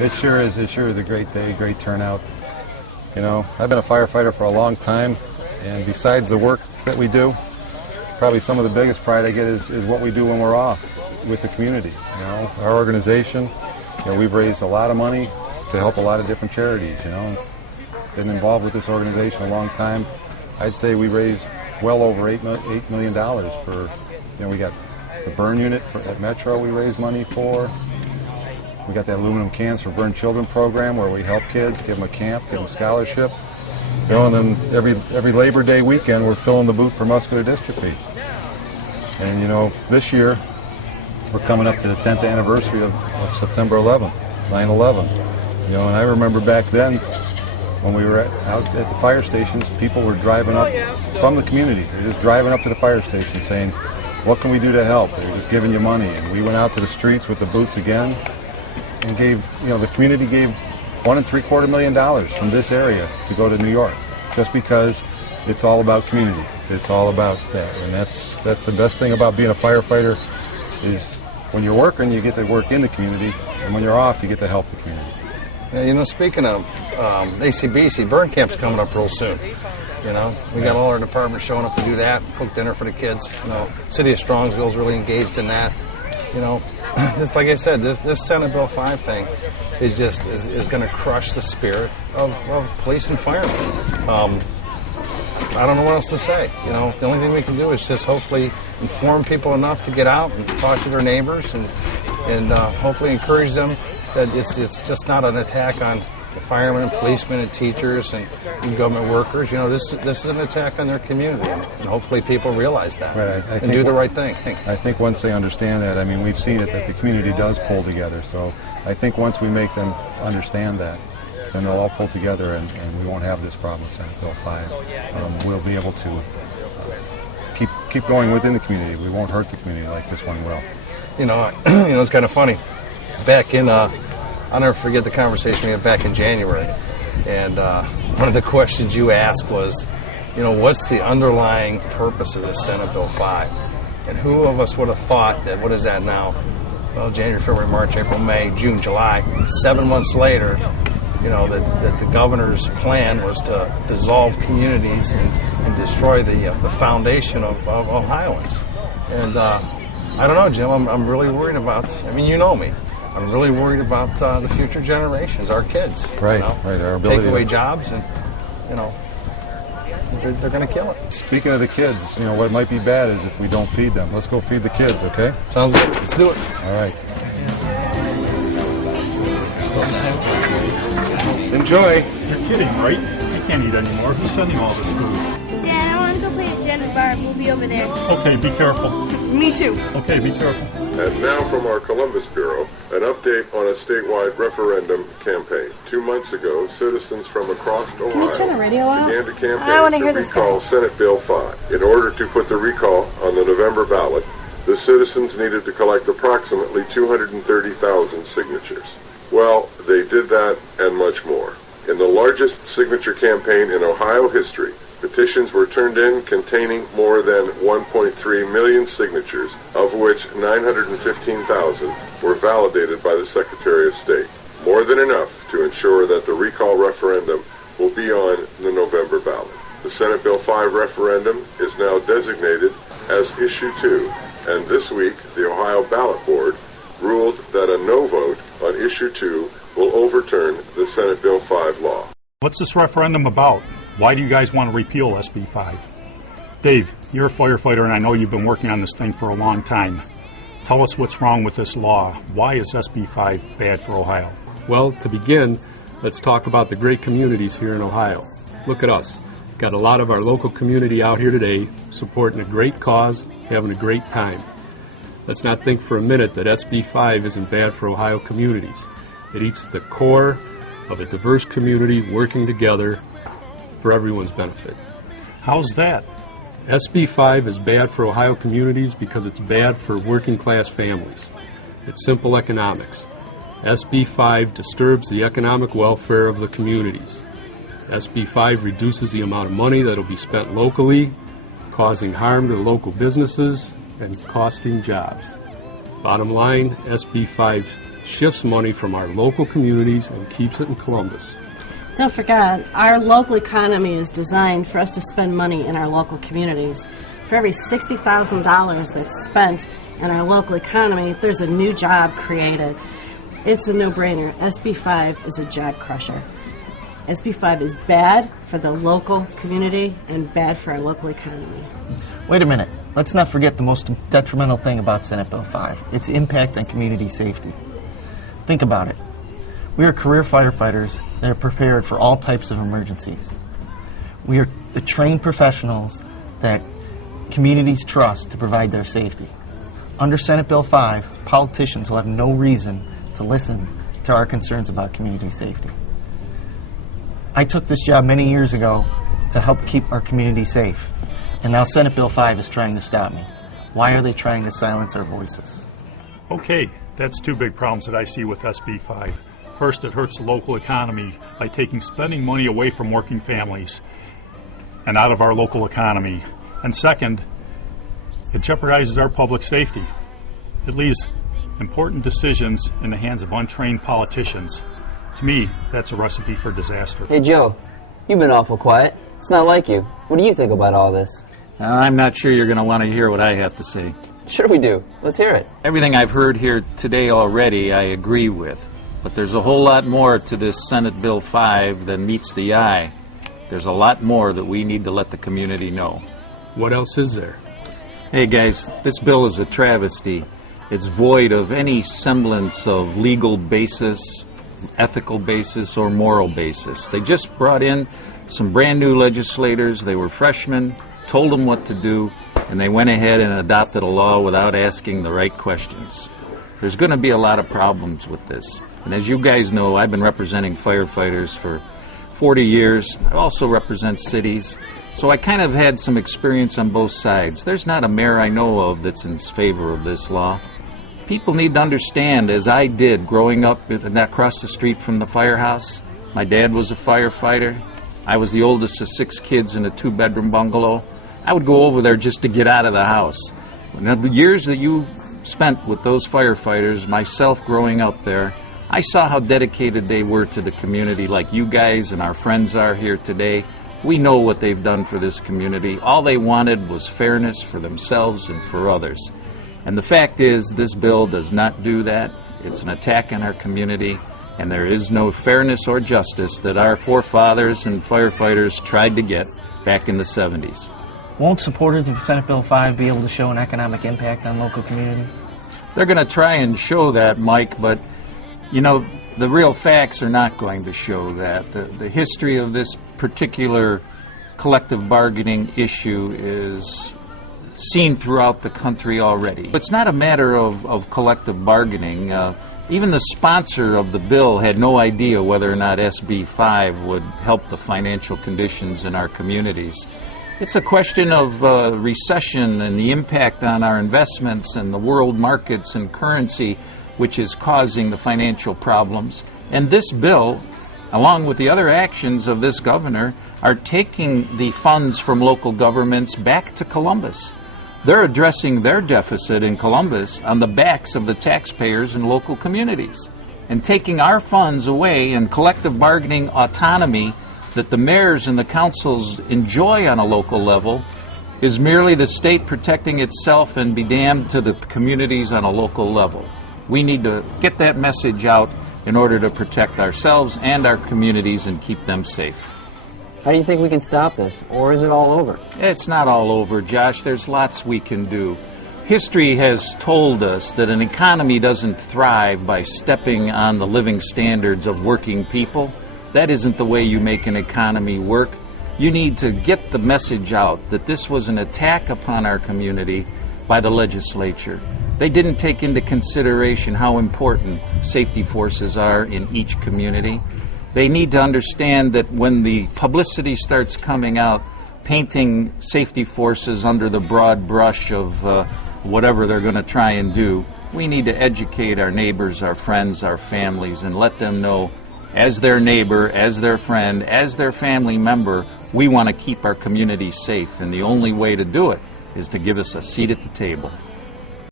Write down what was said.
It sure is. It sure is a great day, great turnout. You know, I've been a firefighter for a long time, and besides the work that we do, probably some of the biggest pride I get is what we do when we're off with the community. You know, our organization, you know, we've raised a lot of money to help a lot of different charities. You know, been involved with this organization a long time. I'd say we raised well over $8 million for, you know, we got the burn unit at Metro we raised money for. We got that aluminum cans for burn children program where we help kids, give them a camp, give them a scholarship. You know, and then every Labor Day weekend we're filling the boot for muscular dystrophy. And you know, this year we're coming up to the 10th anniversary of September 11th, 9/11. You know, and I remember back then when we were out at the fire stations, people were driving up from the community. They're just driving up to the fire station saying, "What can we do to help?" They're just giving you money. And we went out to the streets with the boots again and gave, you know, the community gave $1.75 million from this area to go to New York, just because it's all about community. It's all about that, and that's the best thing about being a firefighter is when you're working, you get to work in the community, and when you're off, you get to help the community. Yeah, you know, speaking of ACBC, burn camp's coming up real soon. You know, we got all our departments showing up to do that, cook dinner for the kids. You know, City of Strongsville's really engaged in that. You know, just like I said, this Senate Bill 5 thing is just is going to crush the spirit of police and firemen. I don't know what else to say. You know, the only thing we can do is just hopefully inform people enough to get out and talk to their neighbors and hopefully encourage them that it's just not an attack on the firemen and policemen and teachers and government workers. You know, this is an attack on their community, and hopefully people realize that and do the right thing. I think once they understand that, I mean, we've seen it that the community does pull together. So I think once we make them understand that, then they'll all pull together, and we won't have this problem with Senate Bill 5. We'll be able to keep going within the community. We won't hurt the community like this one will. You know, it's kind of funny. Back in, I'll never forget the conversation we had back in January, and one of the questions you asked was, you know, what's the underlying purpose of this Senate Bill 5? And who of us would have thought that, what is that now? Well, January, February, March, April, May, June, July, 7 months later, you know, that the governor's plan was to dissolve communities and destroy the foundation of Ohioans. And I don't know, Jim, I'm really worried about, I mean, you know me. I'm really worried about the future generations, our kids. Right, you know? right. Our ability take away jobs, and you know, they're going to kill it. Speaking of the kids, you know, what might be bad is if we don't feed them. Let's go feed the kids, okay? Sounds good. Let's do it. All right. Enjoy. You're kidding, right? I can't eat anymore. Who's sending all this food? Dad, I want to go play at Jen's bar. We'll be over there. Okay, be careful. Me too. Okay, be careful. And now from our Columbus Bureau, an update on a statewide referendum campaign. 2 months ago, citizens from across Ohio began to campaign to recall Senate Bill 5. In order to put the recall on the November ballot, the citizens needed to collect approximately 230,000 signatures. Well, they did that and much more. In the largest signature campaign in Ohio history, petitions were turned in containing more than 1.3 million signatures, of which 915,000 were validated by the Secretary of State. More than enough to ensure that the recall referendum will be on the November ballot. The Senate Bill 5 referendum is now designated as Issue 2, and this week the Ohio Ballot Board ruled that a no vote on Issue 2 will overturn the Senate Bill 5 law. What's this referendum about? Why do you guys want to repeal SB5? Dave, you're a firefighter, and I know you've been working on this thing for a long time. Tell us what's wrong with this law. Why is SB5 bad for Ohio? Well, to begin, let's talk about the great communities here in Ohio. Look at us. Got a lot of our local community out here today supporting a great cause, having a great time. Let's not think for a minute that SB5 isn't bad for Ohio communities. It eats at the core of a diverse community working together for everyone's benefit. How's that? SB5 is bad for Ohio communities because it's bad for working class families. It's simple economics. SB5 disturbs the economic welfare of the communities. SB5 reduces the amount of money that will be spent locally, causing harm to local businesses and costing jobs. Bottom line, SB5 shifts money from our local communities and keeps it in Columbus. Don't forget, our local economy is designed for us to spend money in our local communities. For every $60,000 that's spent in our local economy, there's a new job created. It's a no-brainer. SB5 is a job crusher. SB5 is bad for the local community and bad for our local economy. Wait a minute. Let's not forget the most detrimental thing about Senate Bill 5, its impact on community safety. Think about it. We are career firefighters that are prepared for all types of emergencies. We are the trained professionals that communities trust to provide their safety. Under Senate Bill 5, politicians will have no reason to listen to our concerns about community safety. I took this job many years ago to help keep our community safe, and now Senate Bill 5 is trying to stop me. Why are they trying to silence our voices? Okay, that's two big problems that I see with SB5. First, it hurts the local economy by taking spending money away from working families and out of our local economy. And second, it jeopardizes our public safety. It leaves important decisions in the hands of untrained politicians. To me, that's a recipe for disaster. Hey, Joe, you've been awful quiet. It's not like you. What do you think about all this? I'm not sure you're going to want to hear what I have to say. Sure we do. Let's hear it. Everything I've heard here today already, I agree with. But there's a whole lot more to this Senate Bill 5 than meets the eye. There's a lot more that we need to let the community know. What else is there? Hey guys, this bill is a travesty. It's void of any semblance of legal basis, ethical basis, or moral basis. They just brought in some brand new legislators. They were freshmen, told them what to do, and they went ahead and adopted a law without asking the right questions. There's going to be a lot of problems with this. And as you guys know, I've been representing firefighters for 40 years. I also represent cities. So I kind of had some experience on both sides. There's not a mayor I know of that's in favor of this law. People need to understand, as I did growing up across the street from the firehouse. My dad was a firefighter. I was the oldest of 6 kids in a 2-bedroom bungalow. I would go over there just to get out of the house. Now, the years that you spent with those firefighters, myself growing up there, I saw how dedicated they were to the community, like you guys and our friends are here today. We know what they've done for this community. All they wanted was fairness for themselves and for others. And the fact is, this bill does not do that. It's an attack on our community, and there is no fairness or justice that our forefathers and firefighters tried to get back in the 70s. Won't supporters of Senate Bill 5 be able to show an economic impact on local communities? They're going to try and show that, Mike, but you know, the real facts are not going to show that. The history of this particular collective bargaining issue is seen throughout the country already. It's not a matter of collective bargaining. Even the sponsor of the bill had no idea whether or not SB5 would help the financial conditions in our communities. It's a question of recession and the impact on our investments and the world markets and currency, which is causing the financial problems. And this bill, along with the other actions of this governor, are taking the funds from local governments back to Columbus. They're addressing their deficit in Columbus on the backs of the taxpayers in local communities, and taking our funds away and collective bargaining autonomy that the mayors and the councils enjoy on a local level is merely the state protecting itself and be damned to the communities on a local level. We need to get that message out in order to protect ourselves and our communities and keep them safe. How do you think we can stop this? Or is it all over? It's not all over, Josh. There's lots we can do. History has told us that an economy doesn't thrive by stepping on the living standards of working people. That isn't the way you make an economy work. You need to get the message out that this was an attack upon our community by the legislature. They didn't take into consideration how important safety forces are in each community. They need to understand that when the publicity starts coming out, painting safety forces under the broad brush of whatever they're going to try and do, we need to educate our neighbors, our friends, our families, and let them know, as their neighbor, as their friend, as their family member, we want to keep our community safe, and the only way to do it is to give us a seat at the table.